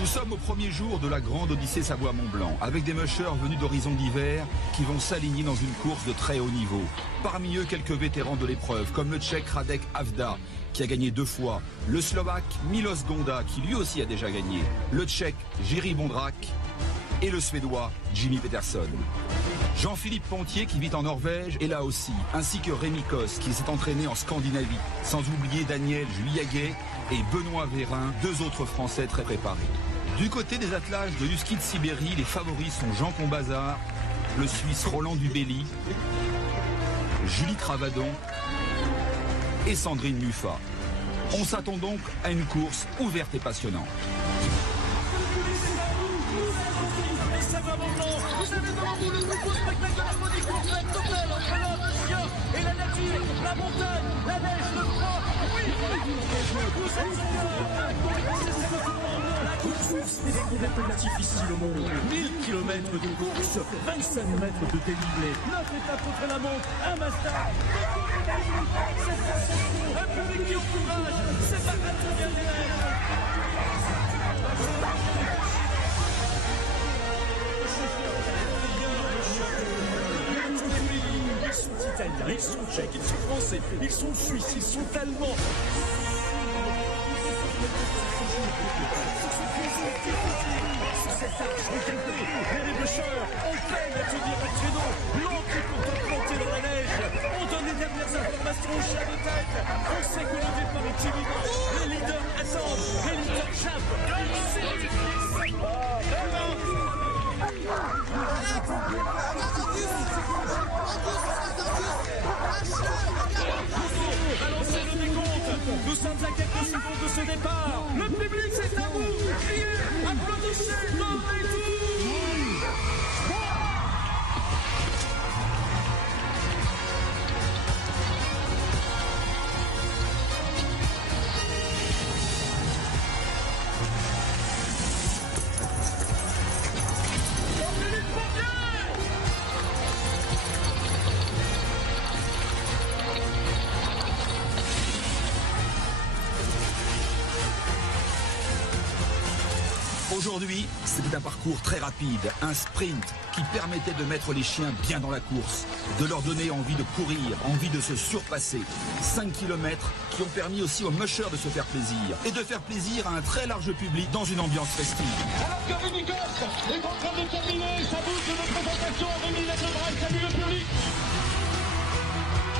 Nous sommes au premier jour de la grande Odyssée Savoie-Mont-Blanc, avec des mushers venus d'horizons divers qui vont s'aligner dans une course de très haut niveau. Parmi eux, quelques vétérans de l'épreuve, comme le Tchèque Radek Avda, qui a gagné 2 fois, le Slovaque Milos Gonda, qui lui aussi a déjà gagné, le Tchèque Jiří Bondrak et le Suédois Jimmy Peterson. Jean-Philippe Pontier, qui vit en Norvège, est là aussi, ainsi que Rémi Kos, qui s'est entraîné en Scandinavie, sans oublier Daniel Juyaguet et Benoît Vérin, 2 autres Français très préparés. Du côté des attelages de Husky de Sibérie, les favoris sont Jean Combazard, le Suisse Roland Dubelli, Julie Travadon et Sandrine Muffat. On s'attend donc à une course ouverte et passionnante. Vous avez devant vous le nouveau spectacle de l'harmonie complète totale entre l'homme, le chien et la nature, la montagne, la neige, le froid. Oui, vous êtes la course est complètement difficile au monde. 1000 km de course, 25 mètres de dénivelé, 9 étapes contre la montre, un master. Un public qui encourage, c'est pas grave de bien Ils sont italiens, ils sont tchèques, ils sont français, ils sont suisses, ils sont allemands. Les bûcheurs ont peine à tenir un créneau. L'encre est pourtant plantée dans la neige. On donne les dernières informations au chat de tête. On sait que le départ est imminent. Les leaders attendent, les leaders chappent. Balancez le décompte. Nous sommes à quelques secondes de ce départ. Le public, c'est à vous. Criez, applaudissez, donnez tout. Aujourd'hui, c'était un parcours très rapide, un sprint qui permettait de mettre les chiens bien dans la course, de leur donner envie de courir, envie de se surpasser. 5 km qui ont permis aussi aux mushers de se faire plaisir et de faire plaisir à un très large public dans une ambiance festive. Alors que Rémi Kos est en train de terminer sa boucle de présentation, Rémi Ledebray, salut le public.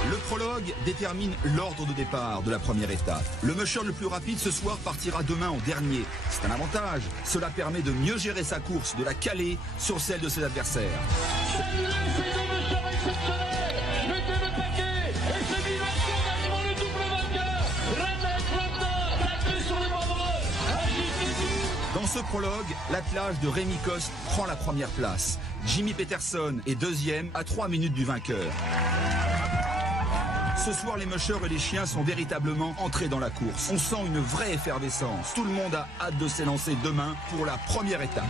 Le prologue détermine l'ordre de départ de la première étape. Le musher le plus rapide ce soir partira demain en dernier. C'est un avantage. Cela permet de mieux gérer sa course, de la caler sur celle de ses adversaires. Saluez ces deux mushers exceptionnels. Mettez le paquet. Et c'est Milan quasiment le double vainqueur. Radek Avda, tapez sur les membres. Agitez-vous. Dans ce prologue, l'attelage de Rémi Kos prend la première place. Jimmy Peterson est deuxième à 3 minutes du vainqueur. Ce soir, les mushers et les chiens sont véritablement entrés dans la course. On sent une vraie effervescence. Tout le monde a hâte de s'élancer demain pour la première étape.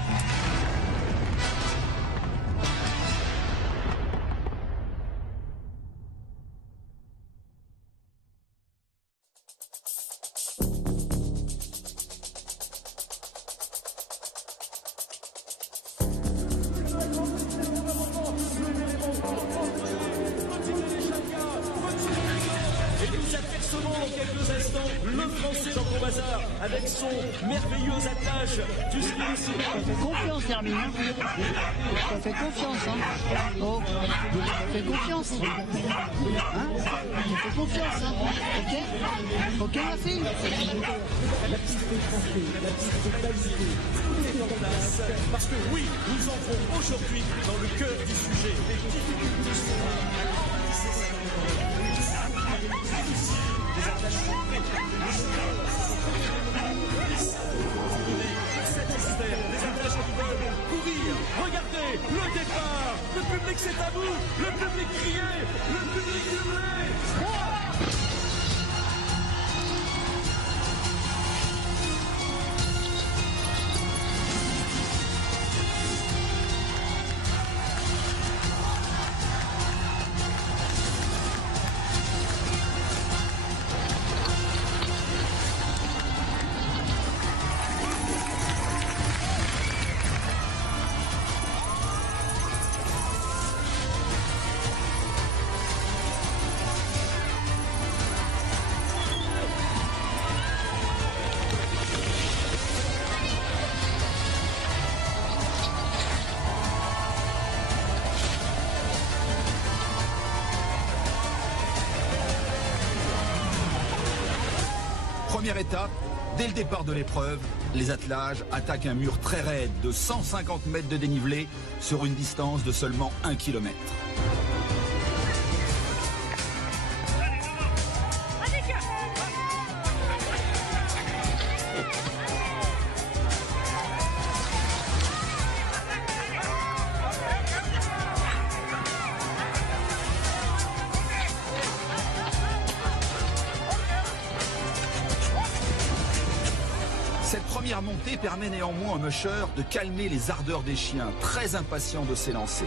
Avec son merveilleux attelage du ski. Fais confiance, Hermine. Fais confiance, hein. Oh, fais confiance. Hein? Fais confiance, hein. Ok? Ok, ma fille? La piste est trempée, la piste est balisée. Tout est en place. Parce que oui, nous entrons aujourd'hui dans le cœur du sujet. Les difficultés sont là. Des attaches des attaches qui veulent courir. Regardez, le départ. Le public, c'est à vous. Le public criait. Le public hurlait. Première étape, dès le départ de l'épreuve, les attelages attaquent un mur très raide de 150 mètres de dénivelé sur une distance de seulement 1 km. Cette première montée permet néanmoins au musher de calmer les ardeurs des chiens, très impatients de s'élancer.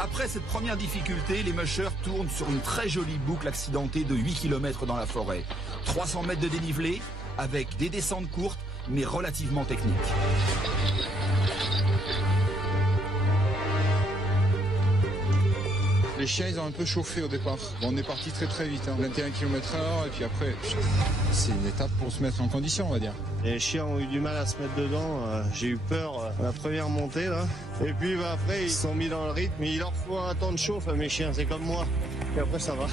Après cette première difficulté, les mushers tournent sur une très jolie boucle accidentée de 8 km dans la forêt. 300 mètres de dénivelé, avec des descentes courtes, mais relativement techniques. Les chiens, ils ont un peu chauffé au départ. Bon, on est parti très vite, 21 km/h, et puis après, c'est une étape pour se mettre en condition, on va dire. Les chiens ont eu du mal à se mettre dedans, j'ai eu peur la première montée là. Et puis après ils se sont mis dans le rythme, il leur faut un temps de chauffe mes chiens, c'est comme moi. Et après ça va.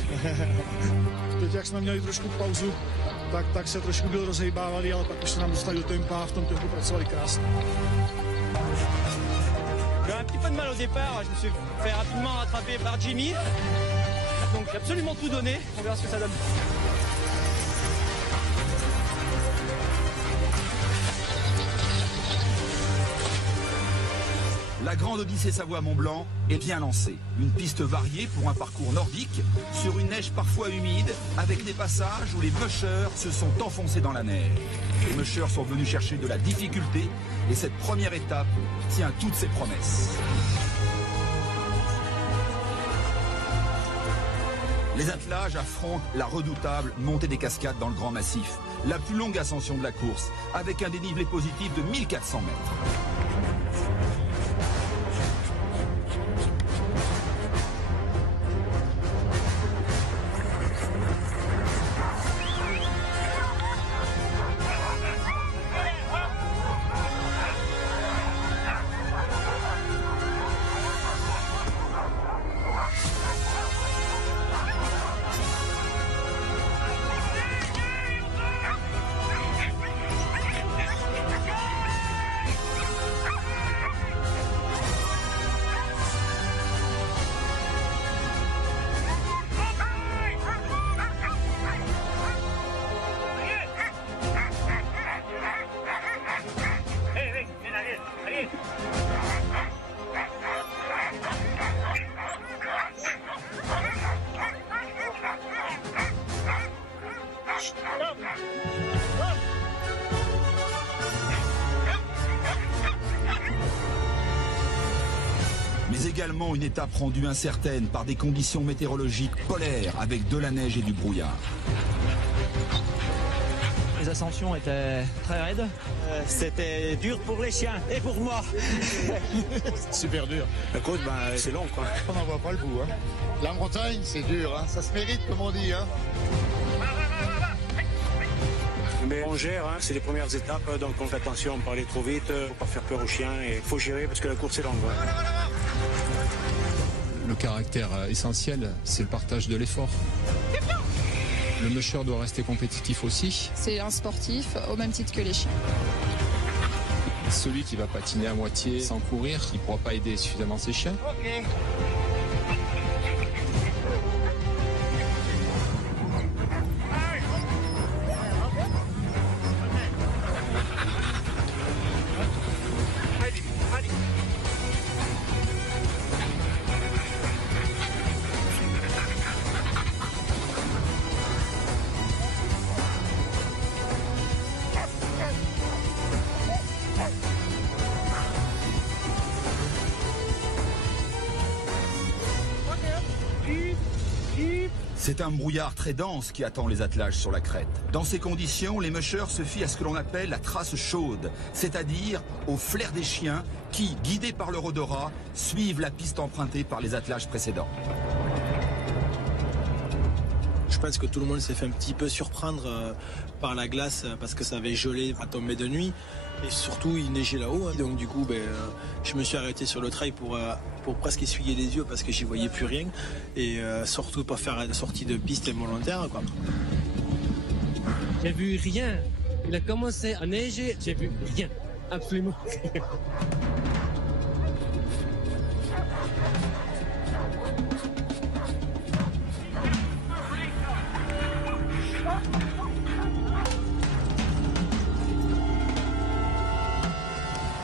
Teď jak jsme měli trošku pauzu, tak se trošku byl rozhejbávali, ale pak už se nám dostali do tempa a v tom tempu pracovali krásně. J'ai un petit peu de mal au départ, je me suis fait rapidement rattraper par Jimmy. Donc j'ai absolument tout donné, on verra ce que ça donne. La grande Odyssée Savoie-Mont-Blanc est bien lancée. Une piste variée pour un parcours nordique, sur une neige parfois humide, avec des passages où les mushers se sont enfoncés dans la neige. Les mushers sont venus chercher de la difficulté et cette première étape tient toutes ses promesses. Les attelages affrontent la redoutable montée des cascades dans le Grand Massif, la plus longue ascension de la course, avec un dénivelé positif de 1400 mètres. Mais également une étape rendue incertaine par des conditions météorologiques polaires avec de la neige et du brouillard. Les ascensions étaient très raides. C'était dur pour les chiens et pour moi. Super dur. La côte, c'est long quoi. On n'en voit pas le bout. La Bretagne, c'est dur, ça se mérite comme on dit. Mais on gère, c'est les premières étapes, donc on fait attention, on peut aller trop vite, faut pas faire peur aux chiens et faut gérer parce que la course est longue. Le caractère essentiel, c'est le partage de l'effort. Le musher doit rester compétitif aussi. C'est un sportif au même titre que les chiens. Celui qui va patiner à moitié sans courir, il ne pourra pas aider suffisamment ses chiens. Okay. C'est un brouillard très dense qui attend les attelages sur la crête. Dans ces conditions, les mushers se fient à ce que l'on appelle la trace chaude, c'est-à-dire au flair des chiens qui, guidés par leur odorat, suivent la piste empruntée par les attelages précédents. Je pense que tout le monde s'est fait un petit peu surprendre par la glace parce que ça avait gelé à tomber de nuit et surtout il neigeait là-haut. Donc du coup, je me suis arrêté sur le trail pour presque essuyer les yeux parce que j'y voyais plus rien et surtout pas faire une sortie de piste involontaire, quoi. J'ai vu rien. Il a commencé à neiger, j'ai vu rien. Absolument rien.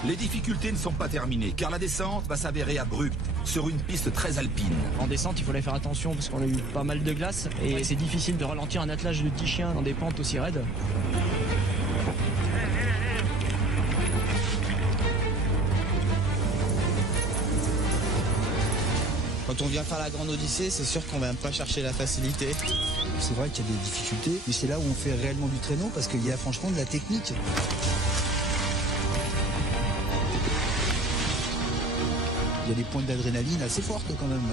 Les difficultés ne sont pas terminées, car la descente va s'avérer abrupte, sur une piste très alpine. En descente, il fallait faire attention parce qu'on a eu pas mal de glace et c'est difficile de ralentir un attelage de 10 chiens dans des pentes aussi raides. Quand on vient faire la Grande Odyssée, c'est sûr qu'on va pas chercher la facilité. C'est vrai qu'il y a des difficultés, mais c'est là où on fait réellement du traîneau parce qu'il y a franchement de la technique. Il y a des pointes d'adrénaline assez fortes quand même.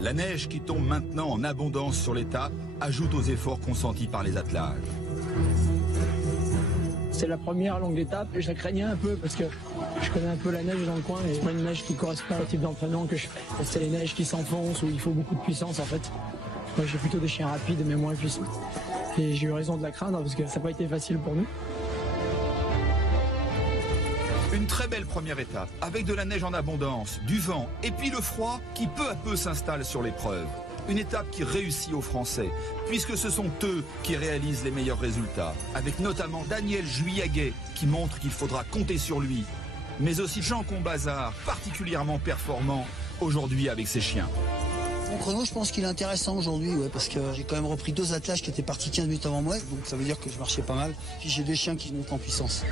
La neige qui tombe maintenant en abondance sur l'étape ajoute aux efforts consentis par les attelages. C'est la première longue étape et je la craignais un peu parce que je connais un peu la neige dans le coin et c'est pas une neige qui correspond au type d'entraînement que je fais. C'est les neiges qui s'enfoncent où il faut beaucoup de puissance en fait. Moi j'ai plutôt des chiens rapides mais moins puissants. Et j'ai eu raison de la craindre parce que ça n'a pas été facile pour nous. Une très belle première étape, avec de la neige en abondance, du vent et puis le froid qui peu à peu s'installe sur l'épreuve. Une étape qui réussit aux Français, puisque ce sont eux qui réalisent les meilleurs résultats, avec notamment Daniel Juillaguet qui montre qu'il faudra compter sur lui, mais aussi Jean Combazard, particulièrement performant aujourd'hui avec ses chiens. Mon chrono, je pense qu'il est intéressant aujourd'hui, ouais, parce que j'ai quand même repris 2 attelages qui étaient partis 15 minutes avant moi, donc ça veut dire que je marchais pas mal. Puis j'ai des chiens qui montent en puissance.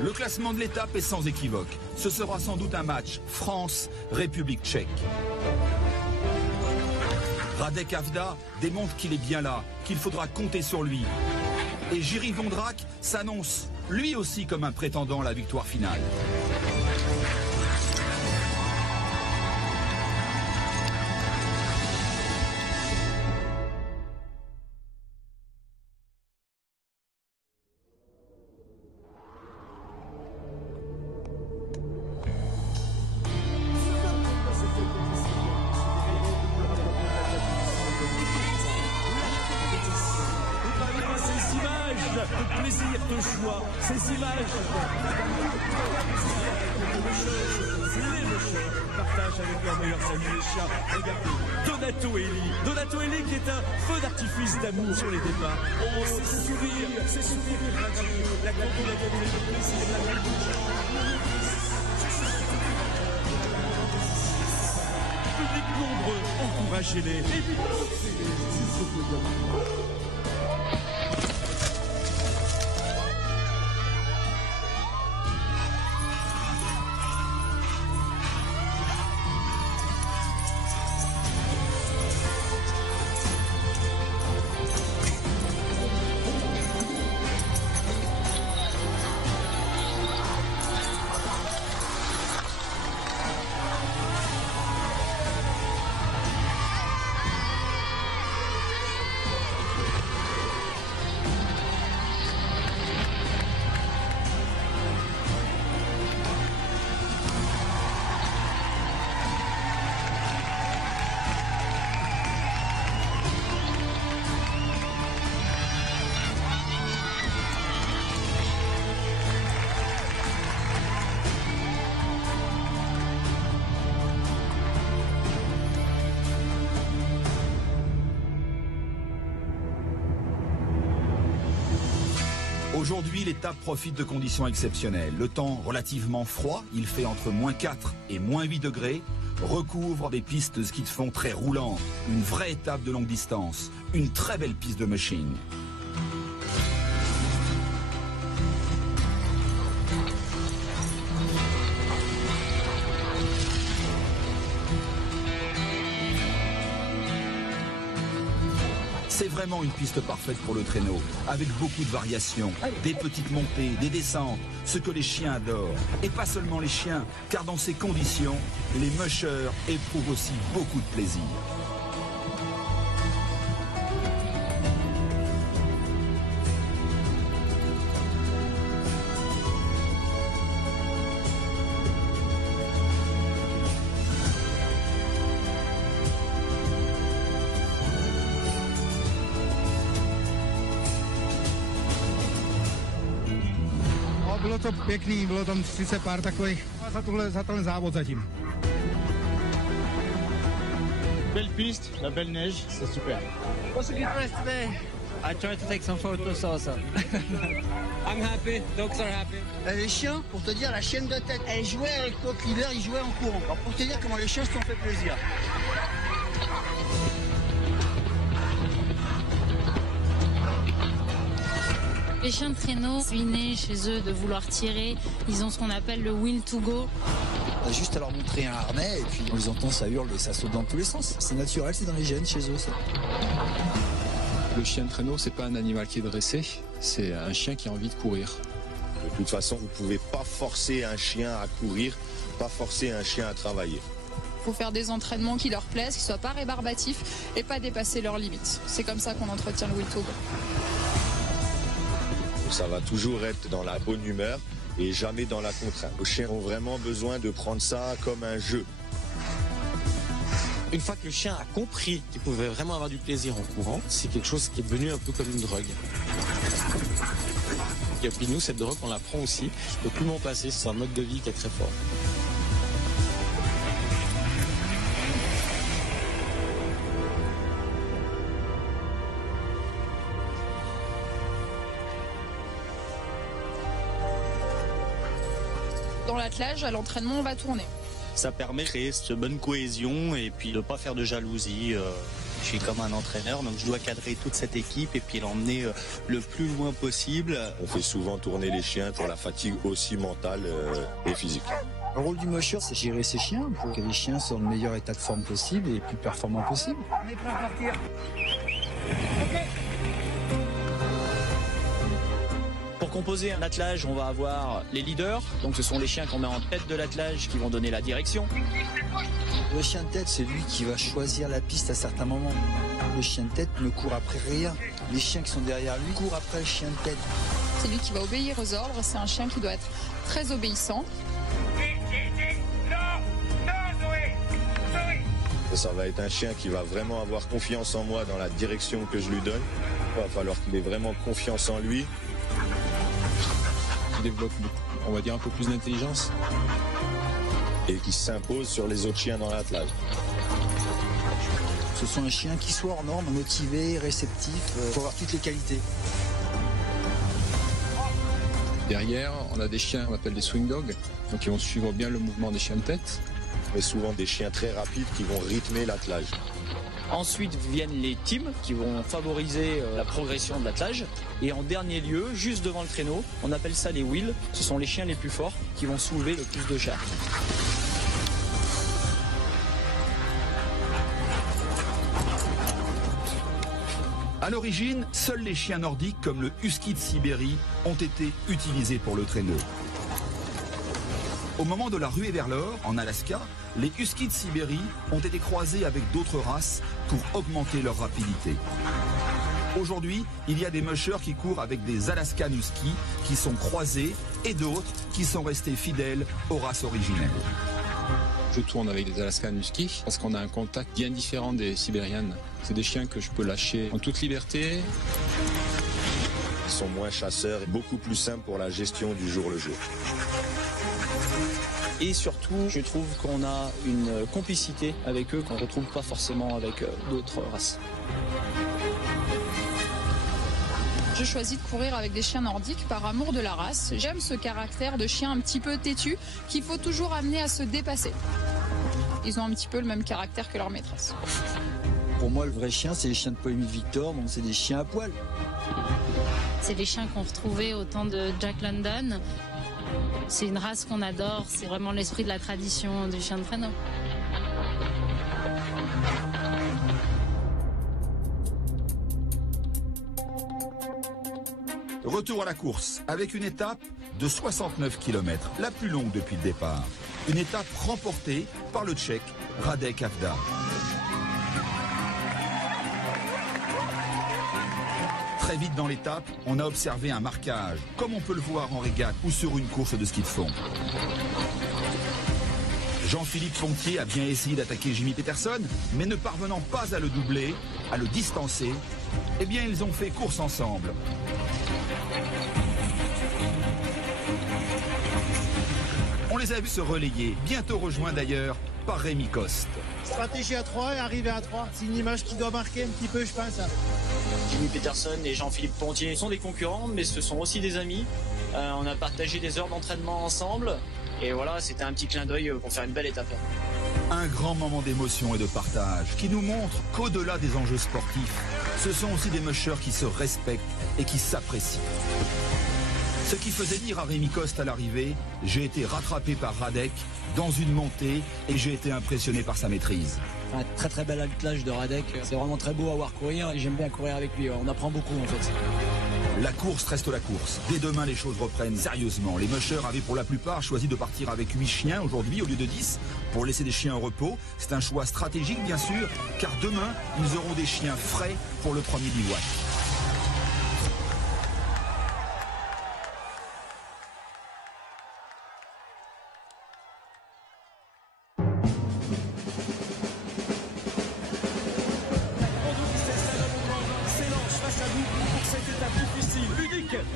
Le classement de l'étape est sans équivoque. Ce sera sans doute un match France-République tchèque. Radek Avda démontre qu'il est bien là, qu'il faudra compter sur lui. Et Jiří Vondrak s'annonce lui aussi comme un prétendant à la victoire finale. Ces images, les mocheurs partagent avec leurs meilleurs amis les chiens. Regardez, Donato Eli qui est un feu d'artifice d'amour sur les départs. Oh, ces sourires gratuits, la grande le plaisir, la grande public nombreux, encouragez-les. Aujourd'hui, l'étape profite de conditions exceptionnelles. Le temps relativement froid, il fait entre -4 et -8 degrés, recouvre des pistes de ski de fond très roulantes. Une vraie étape de longue distance, une très belle piste de mushing. C'est vraiment une piste parfaite pour le traîneau, avec beaucoup de variations, des petites montées, des descentes, ce que les chiens adorent. Et pas seulement les chiens, car dans ces conditions, les mushers éprouvent aussi beaucoup de plaisir. bylo to pěkný, bylo tam sice pár takových za ten závod zatím. Belle piste, la belle neige, c'est super. What's a good race today? I tried to take some photos also. I'm happy, dogs are happy. Les chiens, pour te dire, la chienne de tête, elle jouait avec toi l'hiver, ils jouaient en courant. Alors pour te dire comment les chiens se sont fait plaisir. Les chiens de traîneau, c'est inné chez eux de vouloir tirer. Ils ont ce qu'on appelle le will to go. On a juste à leur montrer un harnais et puis on les entend, ça hurle et ça saute dans tous les sens. C'est naturel, c'est dans les gènes chez eux ça. Le chien de traîneau, c'est pas un animal qui est dressé, c'est un chien qui a envie de courir. De toute façon, vous pouvez pas forcer un chien à courir, pas forcer un chien à travailler. Il faut faire des entraînements qui leur plaisent, qui soient pas rébarbatifs et pas dépasser leurs limites. C'est comme ça qu'on entretient le will to go. Ça va toujours être dans la bonne humeur et jamais dans la contrainte. Les chiens ont vraiment besoin de prendre ça comme un jeu. Une fois que le chien a compris qu'il pouvait vraiment avoir du plaisir en courant, c'est quelque chose qui est devenu un peu comme une drogue. Et puis nous, cette drogue, on la prend aussi. Ne plus m'en passer, c'est un mode de vie qui est très fort. Dans l'attelage, à l'entraînement, on va tourner. Ça permet de créer cette bonne cohésion et puis de ne pas faire de jalousie. Je suis comme un entraîneur, donc je dois cadrer toute cette équipe et puis l'emmener le plus loin possible. On fait souvent tourner les chiens pour la fatigue aussi mentale et physique. Le rôle du musher, c'est gérer ses chiens pour que les chiens soient dans le meilleur état de forme possible et le plus performant possible. On est prêt à partir. Ok. Pour composer un attelage, on va avoir les leaders. Donc ce sont les chiens qu'on met en tête de l'attelage qui vont donner la direction. Le chien de tête, c'est lui qui va choisir la piste à certains moments. Le chien de tête ne court après rien. Les chiens qui sont derrière lui courent après le chien de tête. C'est lui qui va obéir aux ordres. C'est un chien qui doit être très obéissant. Ça va être un chien qui va vraiment avoir confiance en moi dans la direction que je lui donne. Il va falloir qu'il ait vraiment confiance en lui. Il développe, on va dire, un peu plus d'intelligence. Et qui s'impose sur les autres chiens dans l'attelage. Ce sont un chien qui soit hors norme, motivé, réceptif, pour avoir toutes les qualités. Derrière, on a des chiens qu'on appelle des swing dogs, donc qui vont suivre bien le mouvement des chiens de tête. Mais souvent des chiens très rapides qui vont rythmer l'attelage. Ensuite viennent les teams qui vont favoriser la progression de l'attelage. Et en dernier lieu, juste devant le traîneau, on appelle ça les wheels. Ce sont les chiens les plus forts qui vont soulever le plus de charges. À l'origine, seuls les chiens nordiques comme le husky de Sibérie ont été utilisés pour le traîneau. Au moment de la ruée vers l'or, en Alaska, les huskies de Sibérie ont été croisés avec d'autres races pour augmenter leur rapidité. Aujourd'hui, il y a des mushers qui courent avec des Alaskan Huskies qui sont croisés et d'autres qui sont restés fidèles aux races originelles. Je tourne avec des Alaskan Huskies parce qu'on a un contact bien différent des Sibériennes. C'est des chiens que je peux lâcher en toute liberté. Ils sont moins chasseurs et beaucoup plus simples pour la gestion du jour le jour. Et surtout, je trouve qu'on a une complicité avec eux qu'on ne retrouve pas forcément avec d'autres races. Je choisis de courir avec des chiens nordiques par amour de la race. J'aime ce caractère de chien un petit peu têtu qu'il faut toujours amener à se dépasser. Ils ont un petit peu le même caractère que leur maîtresse. Pour moi, le vrai chien, c'est les chiens de Polémie de Victor, donc c'est des chiens à poil. C'est les chiens qu'on retrouvait au temps de Jack London. C'est une race qu'on adore, c'est vraiment l'esprit de la tradition du chien de traîneau. Retour à la course avec une étape de 69 km, la plus longue depuis le départ. Une étape remportée par le Tchèque Radek Avda. Très vite dans l'étape, on a observé un marquage, comme on peut le voir en régate ou sur une course de ski de fond. Jean-Philippe Fontier a bien essayé d'attaquer Jimmy Peterson, mais ne parvenant pas à le doubler, à le distancer, eh bien ils ont fait course ensemble. On les a vus se relayer, bientôt rejoints d'ailleurs par Rémi Coste. Stratégie à 3 et arriver à 3. C'est une image qui doit marquer un petit peu, je pense. Jimmy Peterson et Jean-Philippe Pontier sont des concurrents, mais ce sont aussi des amis. On a partagé des heures d'entraînement ensemble. Et voilà, c'était un petit clin d'œil pour faire une belle étape. Un grand moment d'émotion et de partage qui nous montre qu'au-delà des enjeux sportifs, ce sont aussi des mushers qui se respectent et qui s'apprécient. Ce qui faisait dire à Rémi Coste à l'arrivée, j'ai été rattrapé par Radek dans une montée et j'ai été impressionné par sa maîtrise. Un très très bel attelage de Radek, c'est vraiment très beau à voir courir et j'aime bien courir avec lui, on apprend beaucoup en fait. La course reste la course. Dès demain, les choses reprennent sérieusement. Les mushers avaient pour la plupart choisi de partir avec 8 chiens aujourd'hui au lieu de 10 pour laisser des chiens au repos. C'est un choix stratégique bien sûr, car demain, ils auront des chiens frais pour le premier bivouac.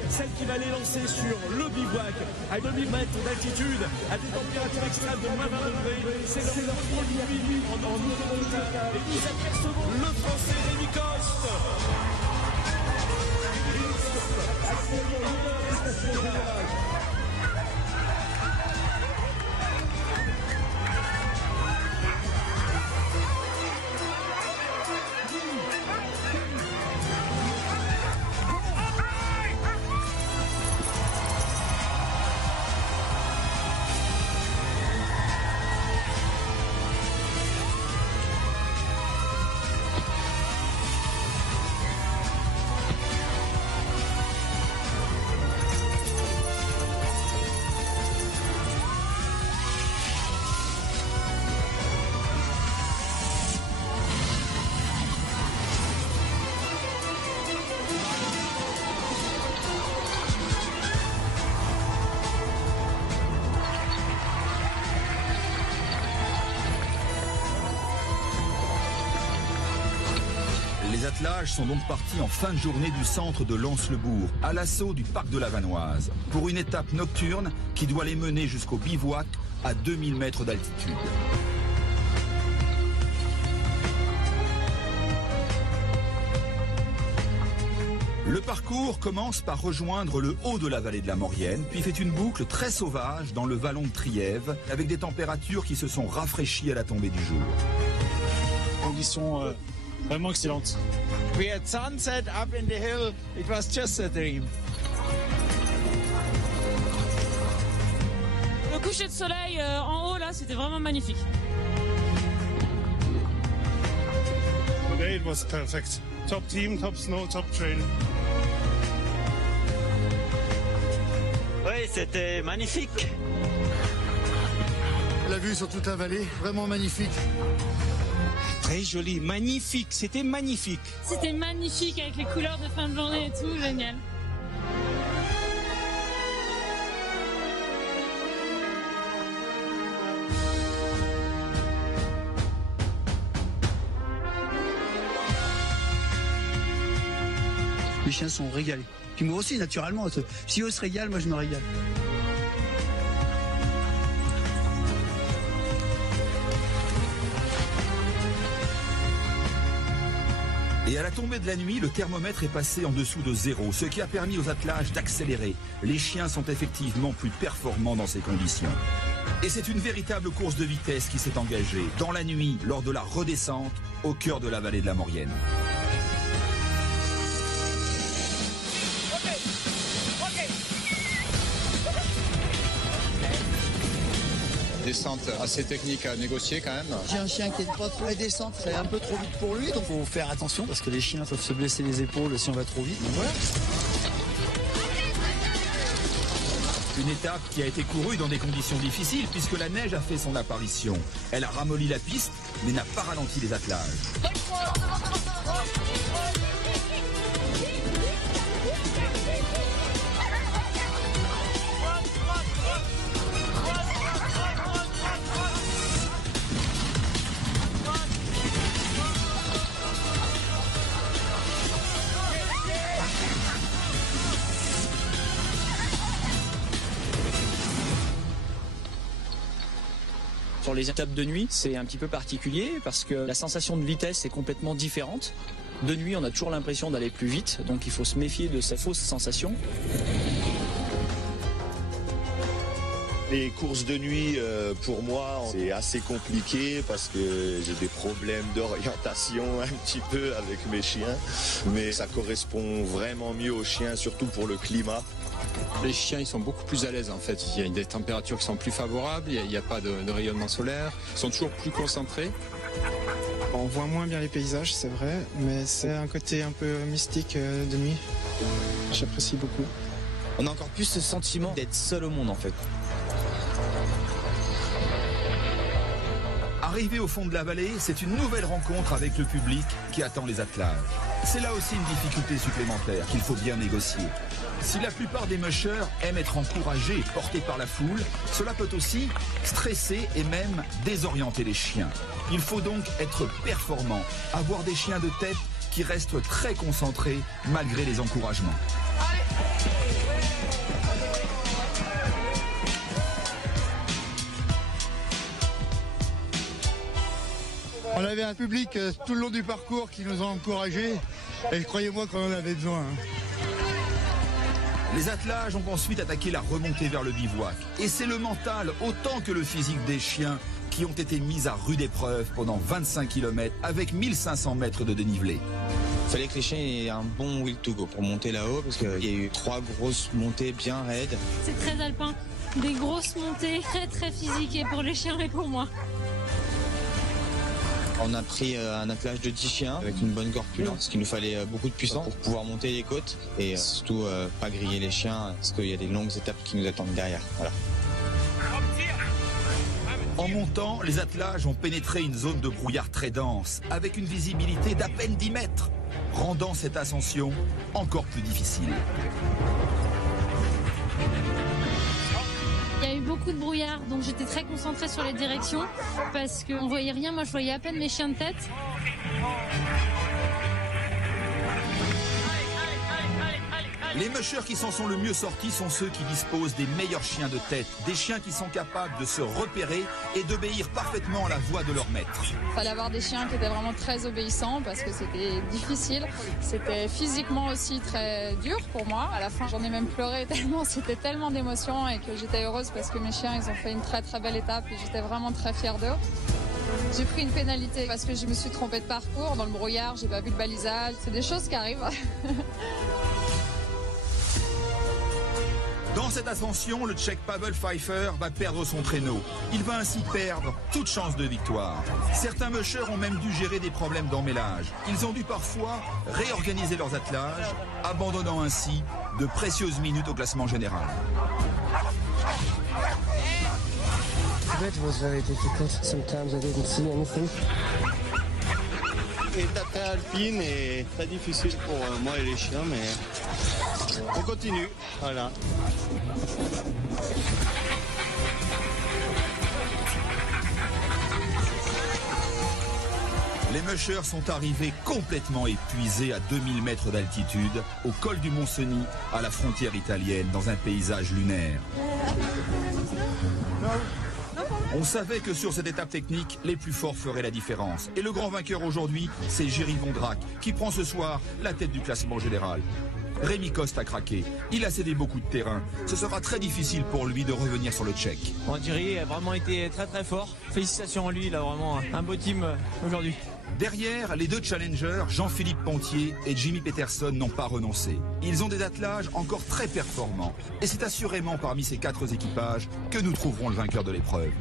Celle qui va les lancer sur le bivouac à 2000 mètres d'altitude, à des températures extrêmes de moins 20 degrés. C'est leur premier nuit en automontage. Et nous apercevons le Français Rémi Coste. Les attelages sont donc partis en fin de journée du centre de Lens-le-Bourg, à l'assaut du parc de la Vanoise, pour une étape nocturne qui doit les mener jusqu'au bivouac à 2000 mètres d'altitude. Le parcours commence par rejoindre le haut de la vallée de la Maurienne, puis fait une boucle très sauvage dans le vallon de Trièves, avec des températures qui se sont rafraîchies à la tombée du jour. Conditions vraiment excellentes. We had sunset up in the hill. It was just a dream. Le coucher de soleil en haut là, c'était vraiment magnifique. Today it was perfect. Top team, top snow, top trail. Oui, c'était magnifique. La vue sur toute la vallée, vraiment magnifique. Très joli, magnifique, c'était magnifique. C'était magnifique avec les couleurs de fin de journée et tout, génial. Les chiens sont régalés. Puis moi aussi, naturellement. Si eux se régalent, moi je me régale. Et à la tombée de la nuit, le thermomètre est passé en dessous de 0, ce qui a permis aux attelages d'accélérer. Les chiens sont effectivement plus performants dans ces conditions. Et c'est une véritable course de vitesse qui s'est engagée, dans la nuit, lors de la redescente, au cœur de la vallée de la Maurienne. Descente assez technique à négocier quand même. J'ai un chien qui est pas pour la descente, ça va un peu trop vite pour lui, donc faut faire attention parce que les chiens peuvent se blesser les épaules si on va trop vite. Donc voilà. Une étape qui a été courue dans des conditions difficiles puisque la neige a fait son apparition. Elle a ramolli la piste mais n'a pas ralenti les attelages. les étapes de nuit, c'est un petit peu particulier parce que la sensation de vitesse est complètement différente. De nuit, on a toujours l'impression d'aller plus vite, donc il faut se méfier de cette fausse sensation. Les courses de nuit, pour moi, c'est assez compliqué parce que j'ai des problèmes d'orientation un petit peu avec mes chiens. Mais ça correspond vraiment mieux aux chiens, surtout pour le climat. Les chiens, ils sont beaucoup plus à l'aise en fait. Il y a des températures qui sont plus favorables, il n'y a pas de rayonnement solaire. Ils sont toujours plus concentrés. On voit moins bien les paysages, c'est vrai, mais c'est un côté un peu mystique de nuit. J'apprécie beaucoup. On a encore plus ce sentiment d'être seul au monde en fait. Arrivé au fond de la vallée, c'est une nouvelle rencontre avec le public qui attend les attelages. C'est là aussi une difficulté supplémentaire qu'il faut bien négocier. Si la plupart des mushers aiment être encouragés, portés par la foule, cela peut aussi stresser et même désorienter les chiens. Il faut donc être performant, avoir des chiens de tête qui restent très concentrés malgré les encouragements. On avait un public tout le long du parcours qui nous a encouragés et croyez-moi qu'on en avait besoin. Les attelages ont ensuite attaqué la remontée vers le bivouac. Et c'est le mental autant que le physique des chiens qui ont été mis à rude épreuve pendant 25 km avec 1500 mètres de dénivelé. Il fallait que les chiens aient un bon will to go pour monter là-haut parce qu'il y a eu 3 grosses montées bien raides. C'est très alpin, des grosses montées très très physiques et pour les chiens et pour moi. On a pris un attelage de 10 chiens avec une bonne corpulence, parce qu'il nous fallait beaucoup de puissance pour pouvoir monter les côtes et surtout pas griller les chiens parce qu'il y a des longues étapes qui nous attendent derrière. Voilà. En montant, les attelages ont pénétré une zone de brouillard très dense, avec une visibilité d'à peine 10 mètres, rendant cette ascension encore plus difficile. Il y a eu beaucoup de brouillard, donc j'étais très concentrée sur les directions parce qu'on voyait rien. Moi, je voyais à peine mes chiens de tête. Les mushers qui s'en sont le mieux sortis sont ceux qui disposent des meilleurs chiens de tête, des chiens qui sont capables de se repérer et d'obéir parfaitement à la voix de leur maître. Il fallait avoir des chiens qui étaient vraiment très obéissants parce que c'était difficile. C'était physiquement aussi très dur pour moi. À la fin, j'en ai même pleuré tellement, c'était tellement d'émotions et que j'étais heureuse parce que mes chiens, ils ont fait une très très belle étape et j'étais vraiment très fière d'eux. J'ai pris une pénalité parce que je me suis trompée de parcours dans le brouillard, j'ai pas vu le balisage. C'est des choses qui arrivent. Dans cette ascension, le Tchèque Pavel Pfeiffer va perdre son traîneau. Il va ainsi perdre toute chance de victoire. Certains mushers ont même dû gérer des problèmes d'emmêlage. Ils ont dû parfois réorganiser leurs attelages, abandonnant ainsi de précieuses minutes au classement général. It was very difficult. Sometimes I didn't see anything. L'étape très alpine et très difficile pour moi et les chiens, mais on continue. Voilà. Les mushers sont arrivés complètement épuisés à 2000 mètres d'altitude, au col du Mont-Cenis, à la frontière italienne, dans un paysage lunaire. On savait que sur cette étape technique, les plus forts feraient la différence. Et le grand vainqueur aujourd'hui, c'est Jiří Vondrak, qui prend ce soir la tête du classement général. Rémi Coste a craqué. Il a cédé beaucoup de terrain. Ce sera très difficile pour lui de revenir sur le Tchèque. Jiří a vraiment été très très fort. Félicitations à lui, il a vraiment un beau team aujourd'hui. Derrière, les deux challengers, Jean-Philippe Pontier et Jimmy Peterson, n'ont pas renoncé. Ils ont des attelages encore très performants. Et c'est assurément parmi ces 4 équipages que nous trouverons le vainqueur de l'épreuve.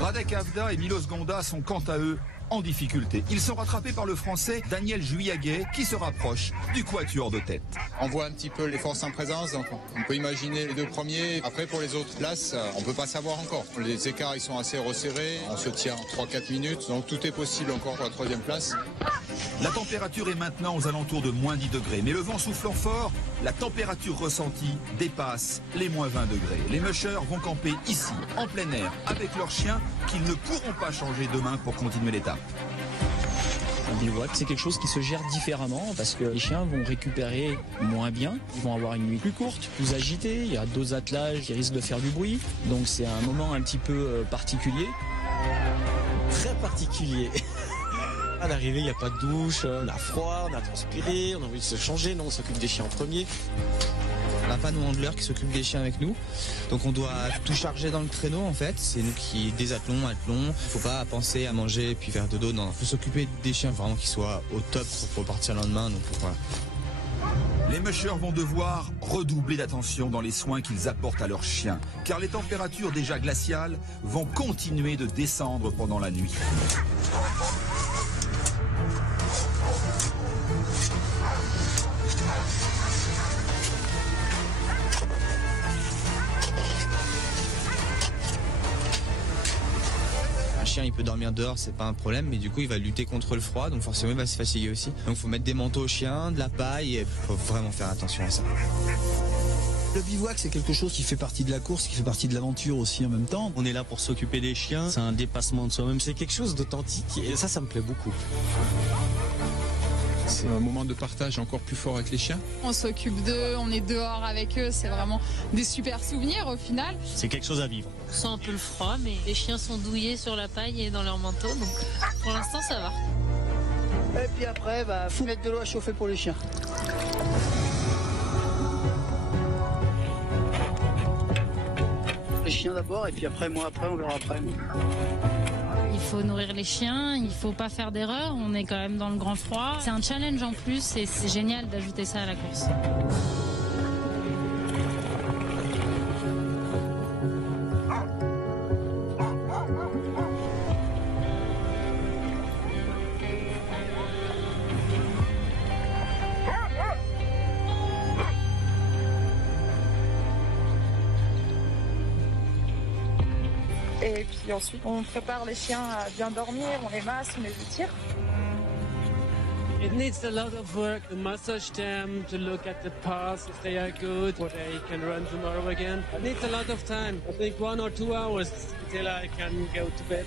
Radek Avda et Milos Gonda sont quant à eux en difficulté. Ils sont rattrapés par le Français Daniel Juillaguet qui se rapproche du quatuor de tête. On voit un petit peu les forces en présence, donc on peut imaginer les 2 premiers. Après, pour les autres places, on ne peut pas savoir encore. Les écarts ils sont assez resserrés, on se tient 3-4 minutes, donc tout est possible encore pour la 3e place. La température est maintenant aux alentours de moins 10 degrés, mais le vent soufflant fort, la température ressentie dépasse les moins 20 degrés. Les mushers vont camper ici, en plein air, avec leurs chiens qu'ils ne pourront pas changer demain pour continuer l'étape. Un bivouac, c'est quelque chose qui se gère différemment parce que les chiens vont récupérer moins bien, ils vont avoir une nuit plus courte, plus agitée, il y a 2 attelages qui risquent de faire du bruit, donc c'est un moment un petit peu particulier. très particulier. À l'arrivée, il n'y a pas de douche, on a froid, on a transpiré, on a envie de se changer, non, on s'occupe des chiens en premier. On n'a pas nos handlers qui s'occupent des chiens avec nous, donc on doit tout charger dans le traîneau en fait. C'est nous qui désattelons, attelons. Faut pas penser à manger et puis faire dodo. Non, faut s'occuper des chiens vraiment qui soient au top pour repartir le lendemain. Donc voilà. Les mushers vont devoir redoubler d'attention dans les soins qu'ils apportent à leurs chiens, car les températures déjà glaciales vont continuer de descendre pendant la nuit. Il peut dormir dehors, c'est pas un problème, mais du coup il va lutter contre le froid, donc forcément il va se fatiguer aussi. Donc faut mettre des manteaux aux chiens, de la paille, et faut vraiment faire attention à ça. Le bivouac, c'est quelque chose qui fait partie de la course, qui fait partie de l'aventure aussi en même temps. On est là pour s'occuper des chiens, c'est un dépassement de soi-même, c'est quelque chose d'authentique et ça me plaît beaucoup. C'est un moment de partage encore plus fort avec les chiens. On s'occupe d'eux, on est dehors avec eux, c'est vraiment des super souvenirs au final. C'est quelque chose à vivre. On sent un peu le froid, mais les chiens sont douillés sur la paille et dans leur manteau, donc pour l'instant ça va. Et puis après, faut mettre de l'eau à chauffer pour les chiens. Les chiens d'abord, et puis après, moi après, on verra après. Il faut nourrir les chiens, il faut pas faire d'erreur, on est quand même dans le grand froid. C'est un challenge en plus et c'est génial d'ajouter ça à la course. Et puis ensuite, on prépare les chiens à bien dormir, on les masse, on les étire. It needs a lot of work to massage them, to look at the paths if they are good, or they can run tomorrow again. It needs a lot of time. I think 1 or 2 hours until I can go to bed.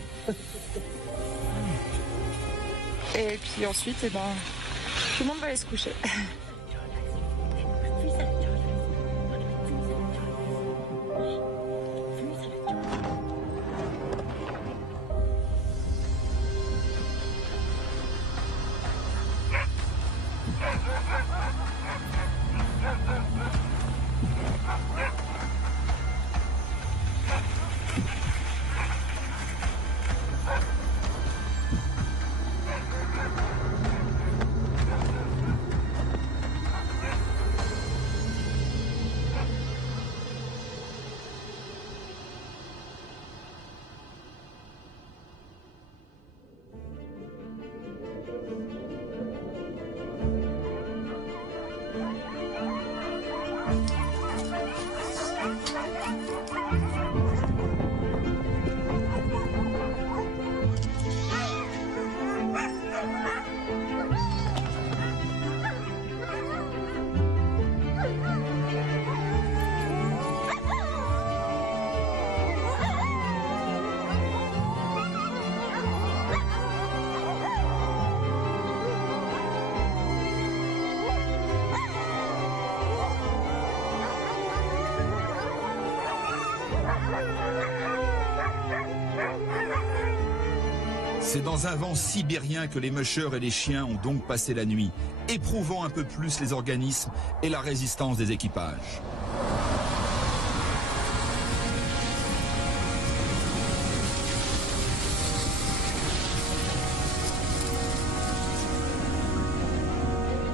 Et puis ensuite, tout le monde va aller se coucher. C'est dans un vent sibérien que les mushers et les chiens ont donc passé la nuit, éprouvant un peu plus les organismes et la résistance des équipages.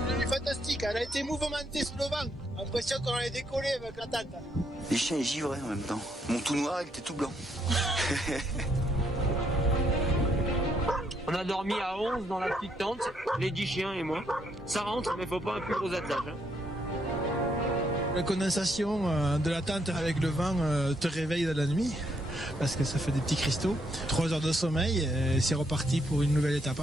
Elle est fantastique, elle a été mouvementée sous le vent. L'impression qu'on allait décoller avec la tente. Les chiens ils givraient en même temps. Mon tout noir était tout blanc. On a dormi à 11 dans la petite tente, les 10 chiens et moi. Ça rentre, mais faut pas un plus gros attelage. Hein. La condensation de la tente avec le vent te réveille de la nuit, parce que ça fait des petits cristaux. 3 heures de sommeil, et c'est reparti pour une nouvelle étape.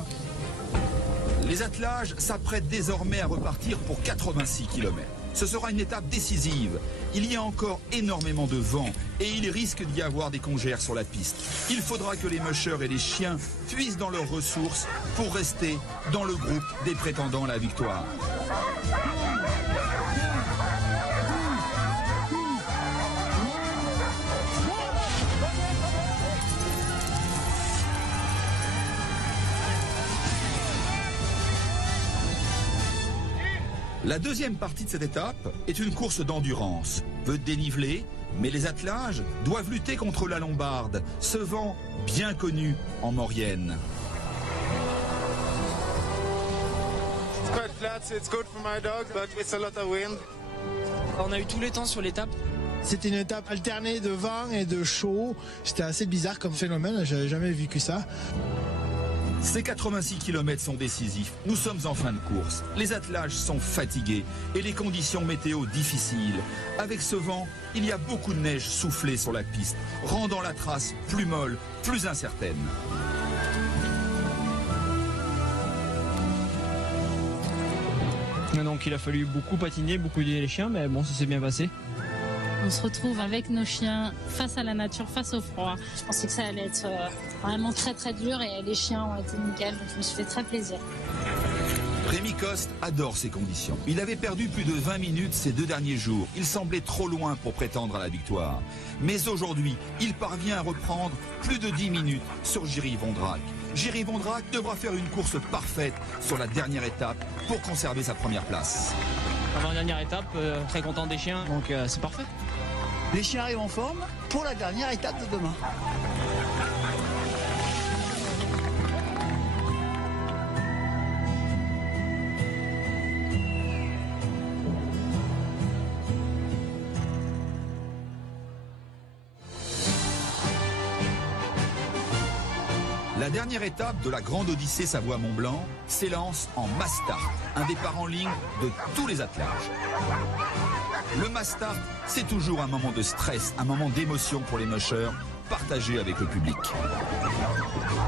Les attelages s'apprêtent désormais à repartir pour 86 km. Ce sera une étape décisive. Il y a encore énormément de vent et il risque d'y avoir des congères sur la piste. Il faudra que les mushers et les chiens puisent dans leurs ressources pour rester dans le groupe des prétendants à la victoire. La deuxième partie de cette étape est une course d'endurance. Peu de dénivelé, mais les attelages doivent lutter contre la lombarde, ce vent bien connu en Maurienne. It's quite flat, so it's good for my dog, but it's a lot of wind. On a eu tous les temps sur l'étape. C'était une étape alternée de vent et de chaud. C'était assez bizarre comme phénomène, j'avais jamais vécu ça. Ces 86 km sont décisifs. Nous sommes en fin de course. Les attelages sont fatigués et les conditions météo difficiles. Avec ce vent, il y a beaucoup de neige soufflée sur la piste, rendant la trace plus molle, plus incertaine. Donc il a fallu beaucoup patiner, beaucoup aider les chiens, mais bon, ça s'est bien passé. On se retrouve avec nos chiens face à la nature, face au froid. Je pensais que ça allait être vraiment très très dur et les chiens ont été nickel, donc je me suis fait très plaisir. Rémi Coste adore ces conditions. Il avait perdu plus de 20 minutes ces 2 derniers jours. Il semblait trop loin pour prétendre à la victoire. Mais aujourd'hui, il parvient à reprendre plus de 10 minutes sur Jiří Vondrák. Jiří Vondrák devra faire une course parfaite sur la dernière étape pour conserver sa première place. Avant-dernière étape, très content des chiens, donc c'est parfait. Les chiens arrivent en forme pour la dernière étape de demain. La dernière étape de la grande Odyssée Savoie-Mont-Blanc s'élance en Mass Start, un départ en ligne de tous les attelages. Le Mass Start, c'est toujours un moment de stress, un moment d'émotion pour les mushers, partagé avec le public.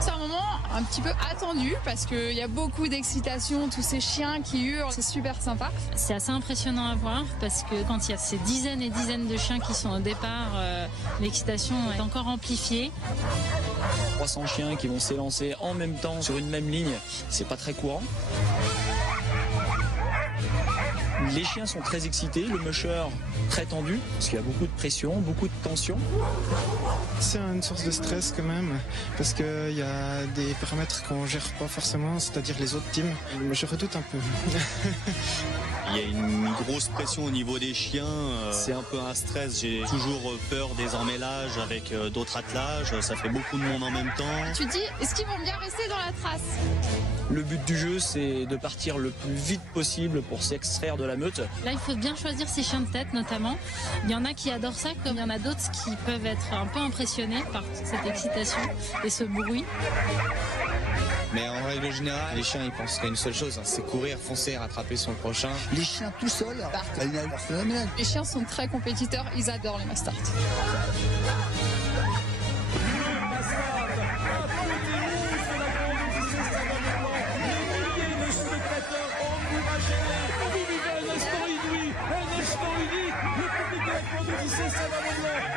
C'est un moment un petit peu attendu parce qu'il y a beaucoup d'excitation, tous ces chiens qui hurlent, c'est super sympa. C'est assez impressionnant à voir parce que quand il y a ces dizaines et dizaines de chiens qui sont au départ, l'excitation est encore amplifiée. 300 chiens qui vont s'élancer en même temps sur une même ligne, c'est pas très courant. Les chiens sont très excités, le musher très tendu, parce qu'il y a beaucoup de pression, beaucoup de tension. C'est une source de stress quand même, parce qu'il y a des paramètres qu'on gère pas forcément, c'est-à-dire les autres teams. Je redoute un peu. Il y a une grosse pression au niveau des chiens, c'est un peu un stress, j'ai toujours peur des emmêlages avec d'autres attelages, ça fait beaucoup de monde en même temps. Tu te dis, est-ce qu'ils vont bien rester dans la trace? Le but du jeu, c'est de partir le plus vite possible pour s'extraire de la meute. Là, il faut bien choisir ses chiens de tête notamment. Il y en a qui adorent ça, comme il y en a d'autres qui peuvent être un peu impressionnés par toute cette excitation et ce bruit. Mais en règle générale, les chiens ils pensent qu'à une seule chose, c'est courir, foncer, rattraper son prochain. Les chiens tout seuls partent à une allure phénoménale. Les chiens sont très compétiteurs, ils adorent les Mass Start.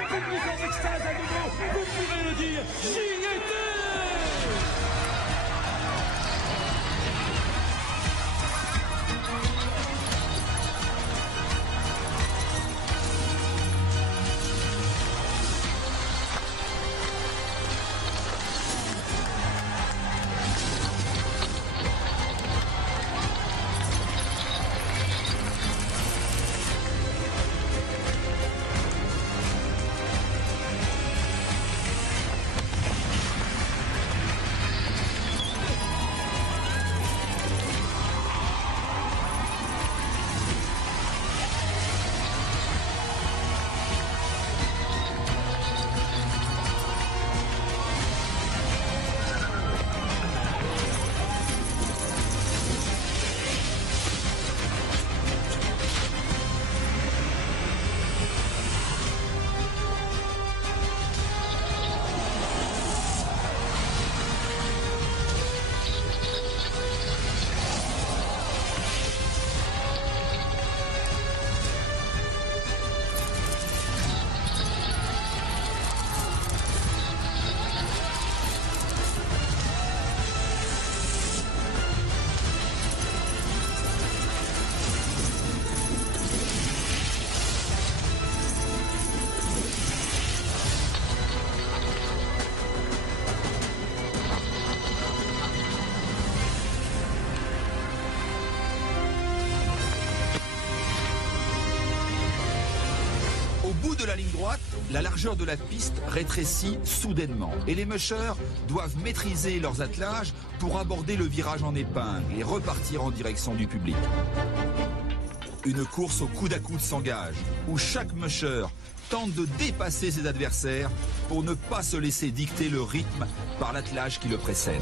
Public en extase à nouveau, vous pourrez le dire, j'y étais! bout de la ligne droite, la largeur de la piste rétrécit soudainement et les mushers doivent maîtriser leurs attelages pour aborder le virage en épingle et repartir en direction du public. Une course au coude à coude s'engage, où chaque musher tente de dépasser ses adversaires pour ne pas se laisser dicter le rythme par l'attelage qui le précède.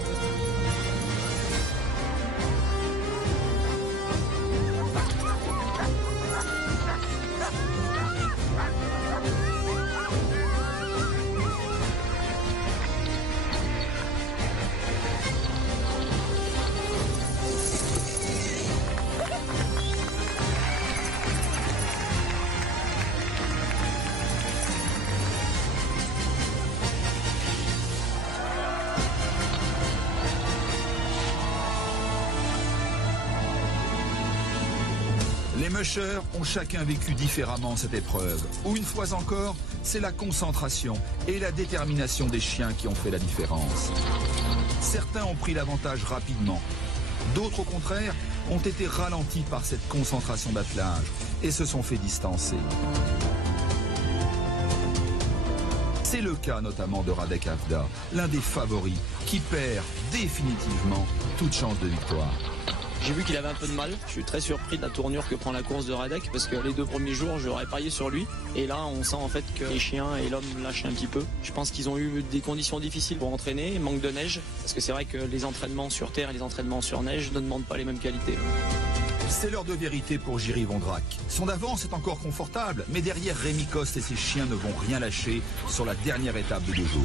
Les mushers ont chacun vécu différemment cette épreuve, où une fois encore, c'est la concentration et la détermination des chiens qui ont fait la différence. Certains ont pris l'avantage rapidement, d'autres au contraire ont été ralentis par cette concentration d'attelage et se sont fait distancer. C'est le cas notamment de Radek Avda, l'un des favoris, qui perd définitivement toute chance de victoire. J'ai vu qu'il avait un peu de mal. Je suis très surpris de la tournure que prend la course de Radek parce que les 2 premiers jours, j'aurais parié sur lui. Et là, on sent en fait que les chiens et l'homme lâchent un petit peu. Je pense qu'ils ont eu des conditions difficiles pour entraîner, manque de neige. Parce que c'est vrai que les entraînements sur terre et les entraînements sur neige ne demandent pas les mêmes qualités. C'est l'heure de vérité pour Jiří Vondrak. Son avance est encore confortable, mais derrière Rémi Coste et ses chiens ne vont rien lâcher sur la dernière étape de 2 jours.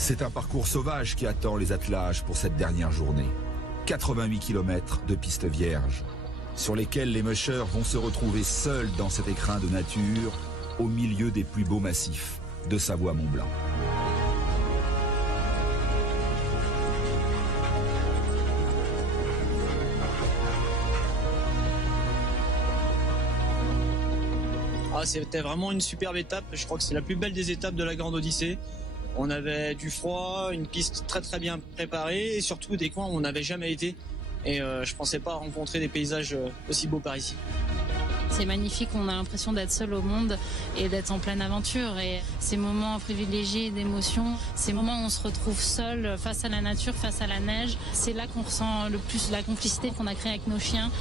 C'est un parcours sauvage qui attend les attelages pour cette dernière journée. 88 km de pistes vierges, sur lesquelles les mushers vont se retrouver seuls dans cet écrin de nature, au milieu des plus beaux massifs de Savoie-Mont-Blanc. Ah, c'était vraiment une superbe étape. Je crois que c'est la plus belle des étapes de la Grande Odyssée. On avait du froid, une piste très très bien préparée et surtout des coins où on n'avait jamais été. Et je pensais pas rencontrer des paysages aussi beaux par ici. C'est magnifique, on a l'impression d'être seul au monde et d'être en pleine aventure. Et ces moments privilégiés d'émotion, ces moments où on se retrouve seul face à la nature, face à la neige, c'est là qu'on ressent le plus la complicité qu'on a créée avec nos chiens.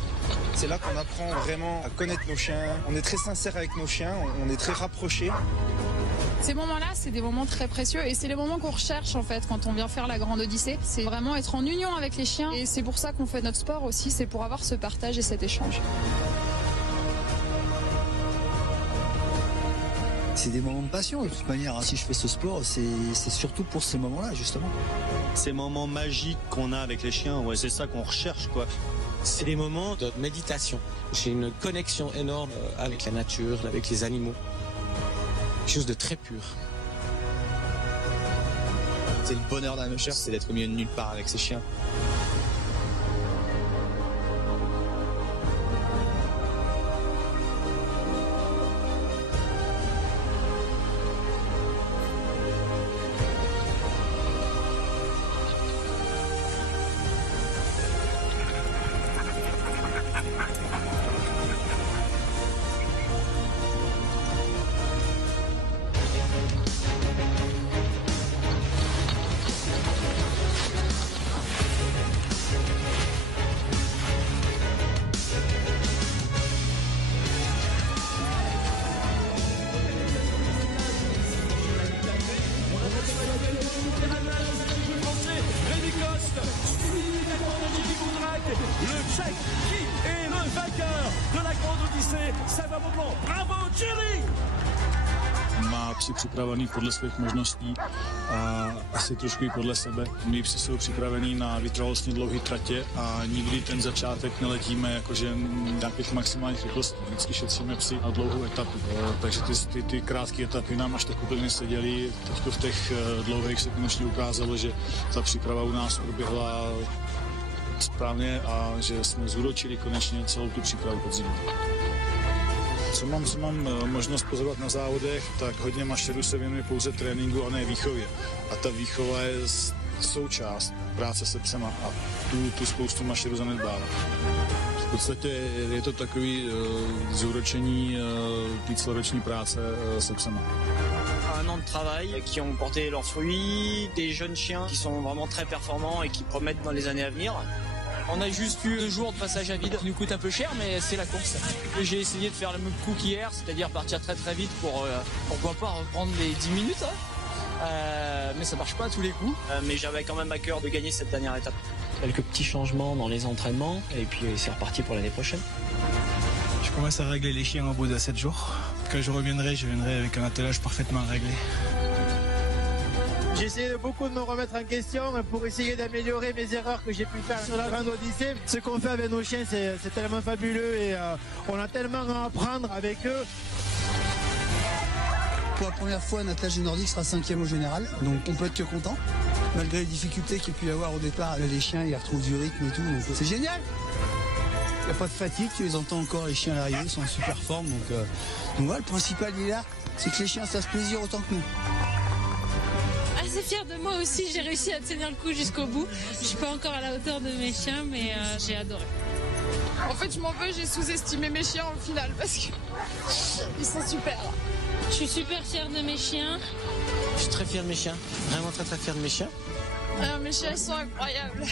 C'est là qu'on apprend vraiment à connaître nos chiens. On est très sincère avec nos chiens, on est très rapprochés. Ces moments-là, c'est des moments très précieux et c'est les moments qu'on recherche en fait quand on vient faire la Grande Odyssée. C'est vraiment être en union avec les chiens et c'est pour ça qu'on fait notre sport aussi, c'est pour avoir ce partage et cet échange. C'est des moments de passion de toute manière. Si je fais ce sport, c'est surtout pour ces moments-là justement. Ces moments magiques qu'on a avec les chiens, ouais, c'est ça qu'on recherche, quoi. C'est des moments de méditation. J'ai une connexion énorme avec la nature, avec les animaux. Quelque chose de très pur. C'est le bonheur d'un musher, c'est d'être au milieu de nulle part avec ses chiens. tchèque qui est le vainqueur de la Grande Odyssée Savoie-Mont-Blanc. Bravo Jiri! Má psy připravený podle svých možností a asi trošku i podle sebe. Mí psy jsou připravení na vytrvalostně dlouhé tratě a nikdy ten začátek neletíme jakože nějakých maximálních rychlostí. Vždycky šetříme psy na dlouhou etapu. Takže ty krátké etapy nám až tak úplně seděly. Teď v těch dlouhých se konečně ukázalo, že ta příprava u nás proběhla správně a že jsme zúročili konečně celou tu přípravu podzimu. Co mám možnost pozorovat na závodech, tak hodně mašerů se věnuje pouze tréninku a ne výchově. A ta výchova je součást práce se psema a tu spoustu mašerů zanedbává. V podstatě je to takový zúročení té celoroční práce se psema. Un an de travail qui ont porté leurs fruits, des jeunes chiens qui sont vraiment très performants et qui promettent dans les années à venir. On a juste eu 2 jours de passage à vide qui nous coûte un peu cher, mais c'est la course. J'ai essayé de faire le même coup qu'hier, c'est-à-dire partir très très vite pour pourquoi pas reprendre les 10 minutes. Mais ça marche pas à tous les coups. Mais j'avais quand même à cœur de gagner cette dernière étape. Quelques petits changements dans les entraînements et puis c'est reparti pour l'année prochaine. Je commence à régler les chiens au bout de 7 jours. Quand je viendrai avec un attelage parfaitement réglé. J'ai essayé beaucoup de me remettre en question pour essayer d'améliorer mes erreurs que j'ai pu faire sur la Grande Odyssée. Ce qu'on fait avec nos chiens, c'est tellement fabuleux et on a tellement à apprendre avec eux. Pour la première fois, un attelage nordique sera 5e au général, donc on peut être que content. Malgré les difficultés qu'il peut y avoir au départ, les chiens ils retrouvent du rythme et tout, donc c'est génial. Il n'y a pas de fatigue, tu les entends encore, les chiens à l'arrivée, ils sont en super forme. Donc voilà, le principal il est là, c'est que les chiens se fassent plaisir autant que nous. Assez fière de moi aussi, j'ai réussi à tenir le coup jusqu'au bout. Je suis pas encore à la hauteur de mes chiens, mais j'ai adoré. En fait, je m'en veux, j'ai sous-estimé mes chiens au final parce qu'ils sont super. Je suis super fière de mes chiens. Je suis très fière de mes chiens, vraiment très très fière de mes chiens. Mes chiens sont incroyables.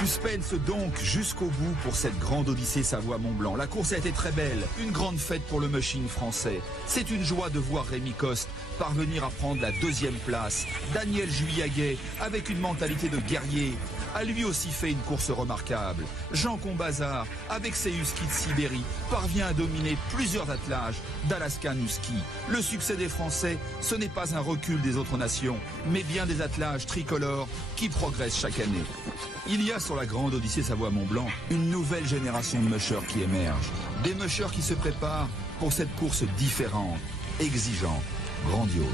Suspense donc jusqu'au bout pour cette Grande Odyssée Savoie-Mont-Blanc. La course a été très belle, une grande fête pour le mushing français. C'est une joie de voir Rémi Coste parvenir à prendre la 2e place. Daniel Juillaguet, avec une mentalité de guerrier, a lui aussi fait une course remarquable. Jean Combazard, avec ses huskies de Sibérie, parvient à dominer plusieurs attelages d'Alaskan Husky. Le succès des Français, ce n'est pas un recul des autres nations, mais bien des attelages tricolores qui progressent chaque année. Il y a sur la Grande Odyssée Savoie-Mont-Blanc une nouvelle génération de mushers qui émerge. Des mushers qui se préparent pour cette course différente, exigeante, grandiose.